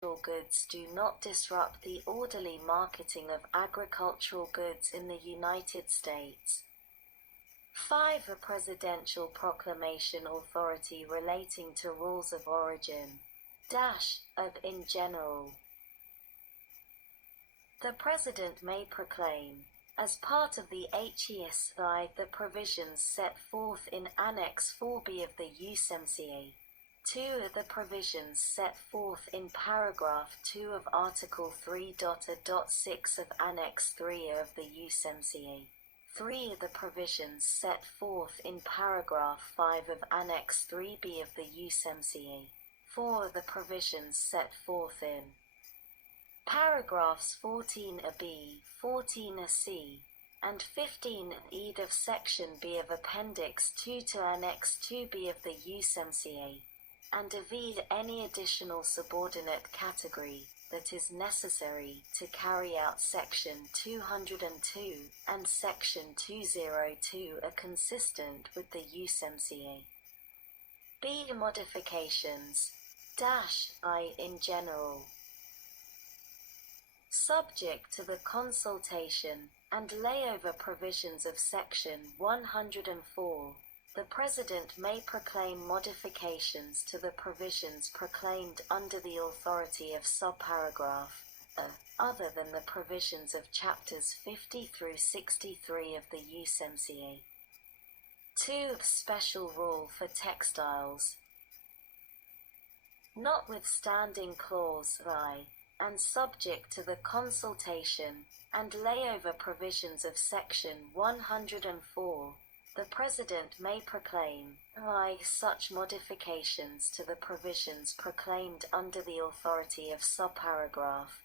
goods do not disrupt the orderly marketing of agricultural goods in the United States. 5. A presidential proclamation authority relating to rules of origin of in general. The President may proclaim, as part of the HESI, the provisions set forth in Annex 4B of the USMCA. 2. The provisions set forth in paragraph 2 of Article 3.6 of Annex 3 of the USMCA. 3. The provisions set forth in paragraph 5 of Annex 3B of the USMCA. 4. The provisions set forth in paragraphs 14a(b), 14a(c), and 15e of Section B of Appendix 2 to Annex 2B of the USMCA, and avoid any additional subordinate category that is necessary to carry out Section 202 and Section 202 are consistent with the USMCA. B. Modifications I in general. Subject to the consultation and layover provisions of Section 104, the President may proclaim modifications to the provisions proclaimed under the authority of subparagraph A, other than the provisions of Chapters 50 through 63 of the USMCA. 2. Special rule for textiles. Notwithstanding Clause I, and subject to the consultation and layover provisions of Section 104, the President may proclaim such modifications to the provisions proclaimed under the authority of subparagraph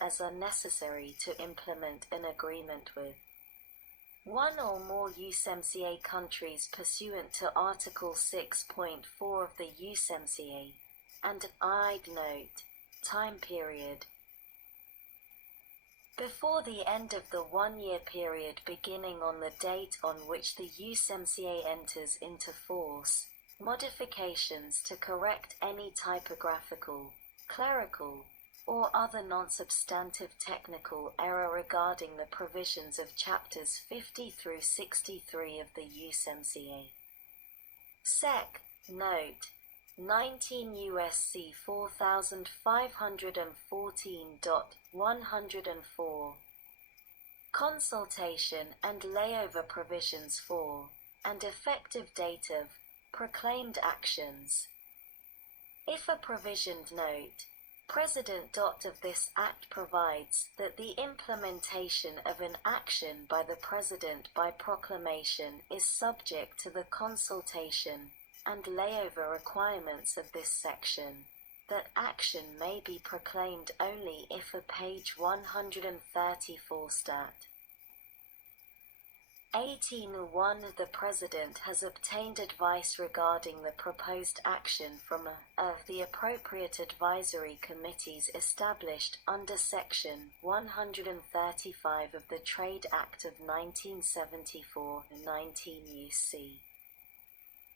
as are necessary to implement an agreement with one or more USMCA countries pursuant to Article 6.4 of the USMCA, and I'd note, time period. Before the end of the one-year period beginning on the date on which the USMCA enters into force, modifications to correct any typographical, clerical, or other non-substantive technical error regarding the provisions of Chapters 50 through 63 of the USMCA. Sec. Note 19 U.S.C. 4514.104. Consultation and layover provisions for, and effective date of, proclaimed actions. If a provision note, President. Of this Act provides that the implementation of an action by the President by proclamation is subject to the consultation and layover requirements of this section, that action may be proclaimed only if a page 134 stat. 18.1 The President has obtained advice regarding the proposed action from the appropriate advisory committees established under Section 135 of the Trade Act of 1974, 19 U.C.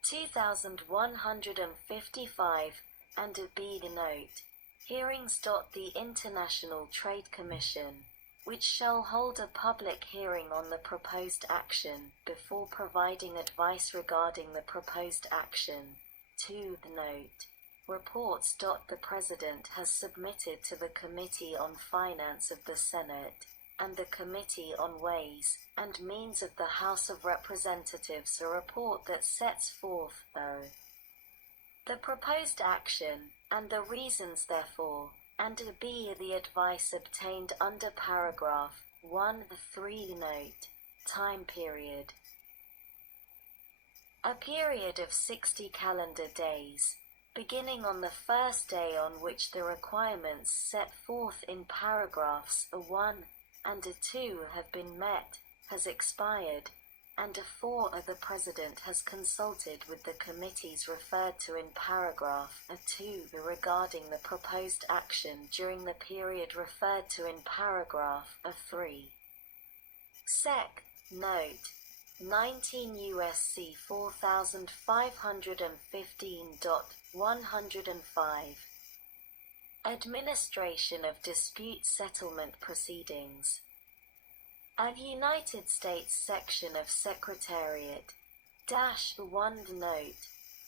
2155, and B. Note, hearings. The International Trade Commission, which shall hold a public hearing on the proposed action before providing advice regarding the proposed action. 2. Note, reports. The President has submitted to the Committee on Finance of the Senate and the Committee on Ways and Means of the House of Representatives a report that sets forth the proposed action and the reasons therefor, and B. the advice obtained under paragraph 1.3. Note, time period. A period of 60 calendar days, beginning on the first day on which the requirements set forth in paragraphs 1 and 2 have been met, has expired, and 4 the President has consulted with the committees referred to in paragraph 2 regarding the proposed action during the period referred to in paragraph 3. Sec. Note, 19 U.S.C. 4515.105. Administration of dispute settlement proceedings. A United States section of Secretariat -1 note,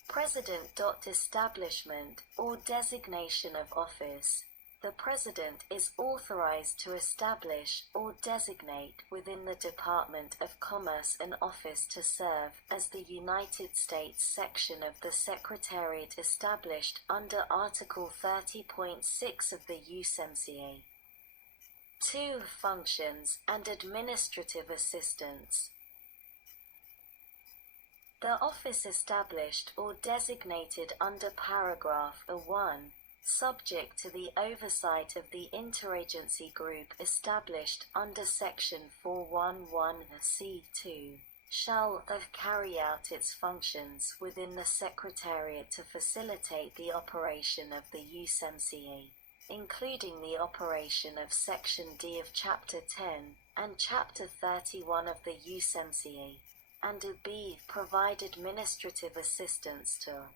President. Establishment or designation of office. The President is authorized to establish or designate within the Department of Commerce an office to serve as the United States section of the Secretariat established under Article 30.6 of the USMCA. 2. Functions and administrative assistance. The office established or designated under paragraph 1, subject to the oversight of the interagency group established under Section 411(c)(2, shall carry out its functions within the Secretariat to facilitate the operation of the USMCA, including the operation of Section D of Chapter 10 and Chapter 31 of the USMCA, and b. Provide administrative assistance to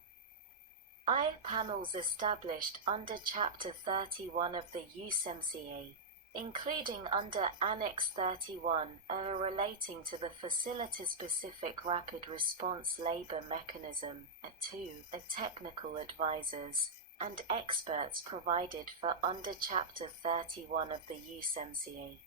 panels established under Chapter 31 of the USMCA, including under Annex 31, relating to the Facility-Specific Rapid Response Labor Mechanism, 2. Technical advisors and experts provided for under Chapter 31 of the USMCA.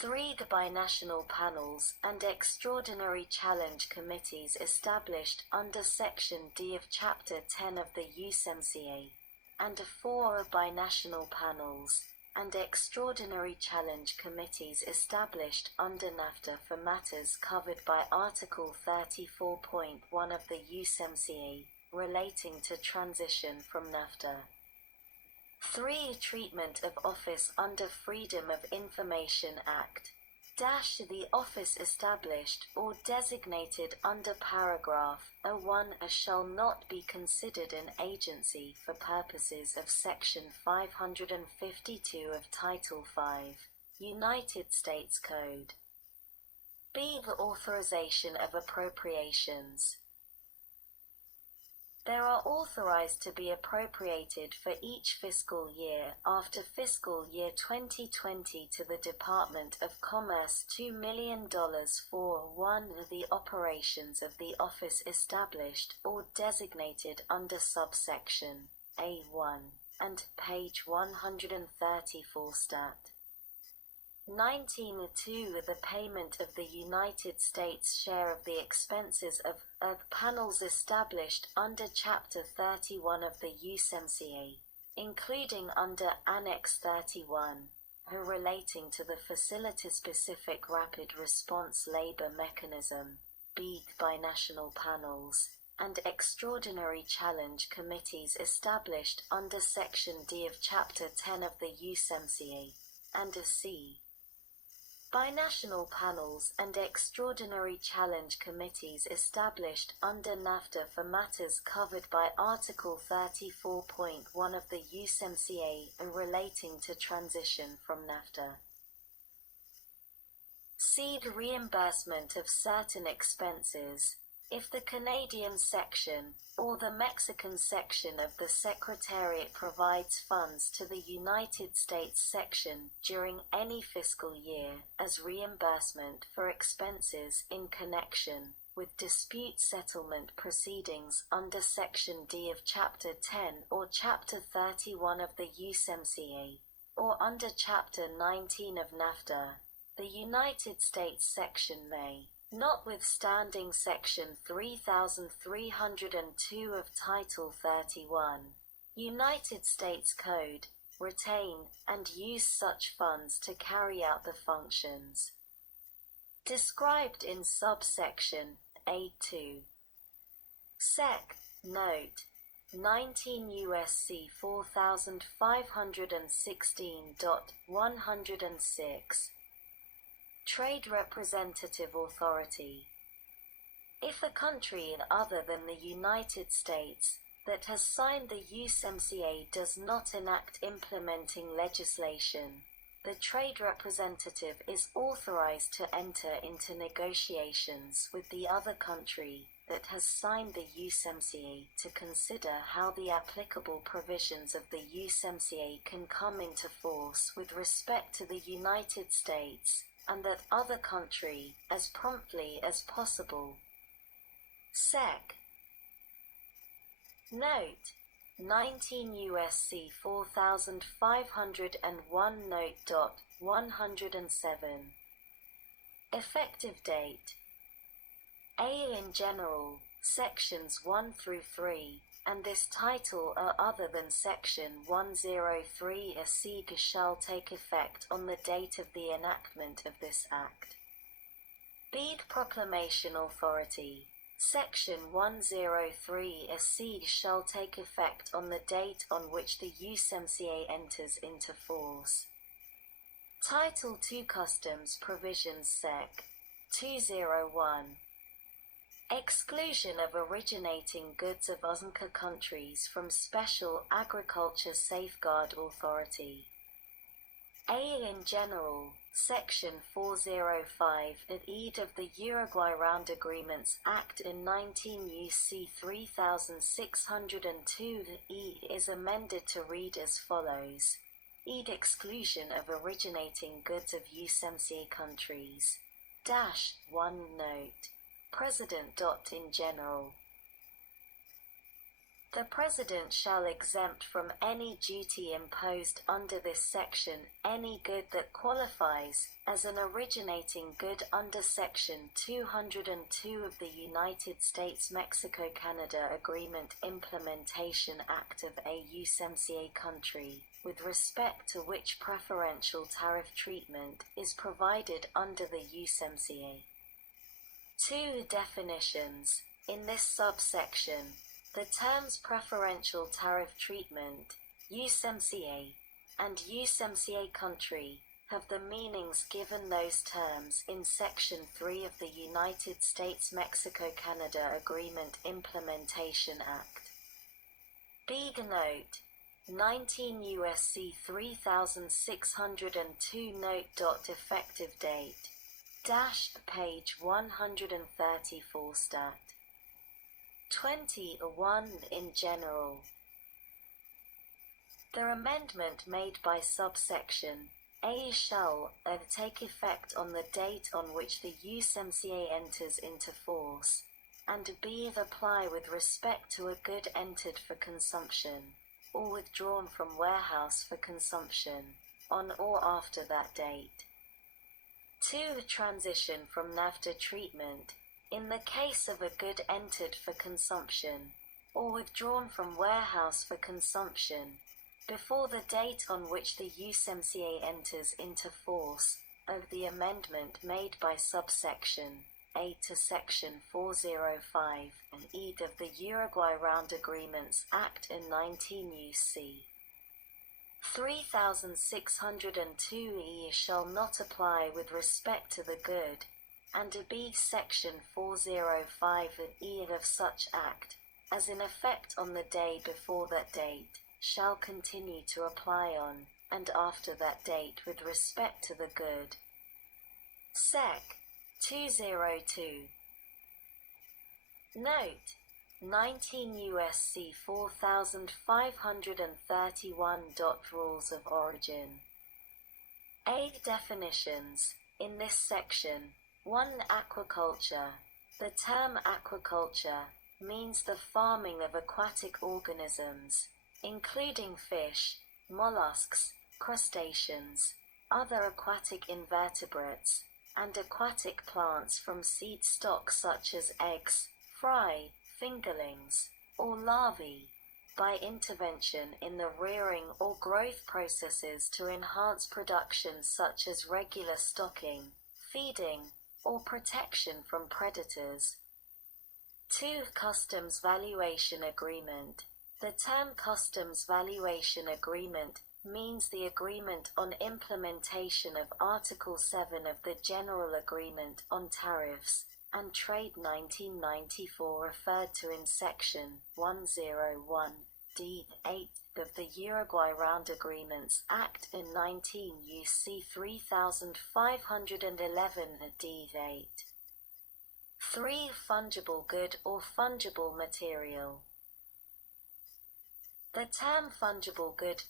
3. The binational panels and extraordinary challenge committees established under Section D of Chapter 10 of the USMCA, and 4. Binational panels and extraordinary challenge committees established under Nafta for matters covered by Article 34.1 of the USMCA, relating to transition from Nafta. 3. Treatment of office under Freedom of Information Act. The office established or designated under paragraph 1 shall not be considered an agency for purposes of Section 552 of Title 5, United States Code. B. The authorization of appropriations. There are authorized to be appropriated for each fiscal year after fiscal year 2020 to the Department of Commerce $2 million for 1. The operations of the office established or designated under subsection A1 and page 134 stat. 19.2. The payment of the United States share of the expenses of panels established under Chapter 31 of the USMCA, including under Annex 31, relating to the Facility-Specific Rapid Response Labor Mechanism, B. Binational panels and extraordinary challenge committees established under Section D of Chapter 10 of the USMCA, and C. Binational panels and extraordinary challenge committees established under Nafta for matters covered by Article 34.1 of the USMCA relating to transition from Nafta. C. The reimbursement of certain expenses. If the Canadian section or the Mexican section of the Secretariat provides funds to the United States section during any fiscal year as reimbursement for expenses in connection with dispute settlement proceedings under Section D of Chapter 10 or Chapter 31 of the USMCA, or under Chapter 19 of Nafta, the United States section may, notwithstanding Section 3302 of Title 31, United States Code, retain and use such funds to carry out the functions described in subsection A2. Sec. Note 19 U.S.C. 4516.106. Trade Representative Authority. If a country other than the United States that has signed the USMCA does not enact implementing legislation, the trade representative is authorized to enter into negotiations with the other country that has signed the USMCA to consider how the applicable provisions of the USMCA can come into force with respect to the United States, and that other country, as promptly as possible. Sec. Note: 19 U.S.C. 4501 Note. 107. Effective date: A. In general, sections 1 through 3, and this title are other than section 103 a SIG shall take effect on the date of the enactment of this act. B. Proclamation Authority. Section 103 a SIG shall take effect on the date on which the USMCA enters into force. Title II Customs Provisions Sec. 201. Exclusion of originating goods of USMCA countries from Special Agriculture Safeguard Authority. A. In general, Section 405 at ed of the Uruguay Round Agreements Act in 19 U.C. 3602 ed is amended to read as follows. Ed exclusion of originating goods of USMCA countries. 1 Note. President. In general, the President shall exempt from any duty imposed under this section any good that qualifies as an originating good under Section 202 of the United States-Mexico-Canada Agreement Implementation Act of a USMCA country, with respect to which preferential tariff treatment is provided under the USMCA. 2 Definitions. In this subsection, the terms preferential tariff treatment, USMCA, and USMCA country have the meanings given those terms in Section 3 of the United States-Mexico-Canada Agreement Implementation Act. B. Note: 19 U.S.C. 3602 Note. Effective date: page 134 stat. 21 In general, the amendment made by subsection A shall take effect on the date on which the USMCA enters into force, and B apply with respect to a good entered for consumption, or withdrawn from warehouse for consumption, on or after that date. 2 Transition from Nafta treatment. In the case of a good entered for consumption, or withdrawn from warehouse for consumption, before the date on which the USMCA enters into force, of the amendment made by subsection A to Section 405 and ed of the Uruguay Round Agreements Act in 19 U.C. 3602 shall not apply with respect to the good, and B Section 405 of such act, as in effect on the day before that date, shall continue to apply on, and after that date with respect to the good. Sec. 202. Note: 19 U.S.C. 4531. Rules of origin. A. Definitions. In this section, 1. Aquaculture. The term aquaculture means the farming of aquatic organisms, including fish, mollusks, crustaceans, other aquatic invertebrates, and aquatic plants from seed stock such as eggs, fry, fingerlings, or larvae, by intervention in the rearing or growth processes to enhance production such as regular stocking, feeding, or protection from predators. 2. Customs Valuation Agreement. The term Customs Valuation Agreement means the agreement on implementation of Article 7 of the General Agreement on Tariffs and Trade 1994 referred to in Section 101 D8 of the Uruguay Round Agreements Act in 19 U.C. 3511 D8. 3. Fungible good or fungible material. The term fungible good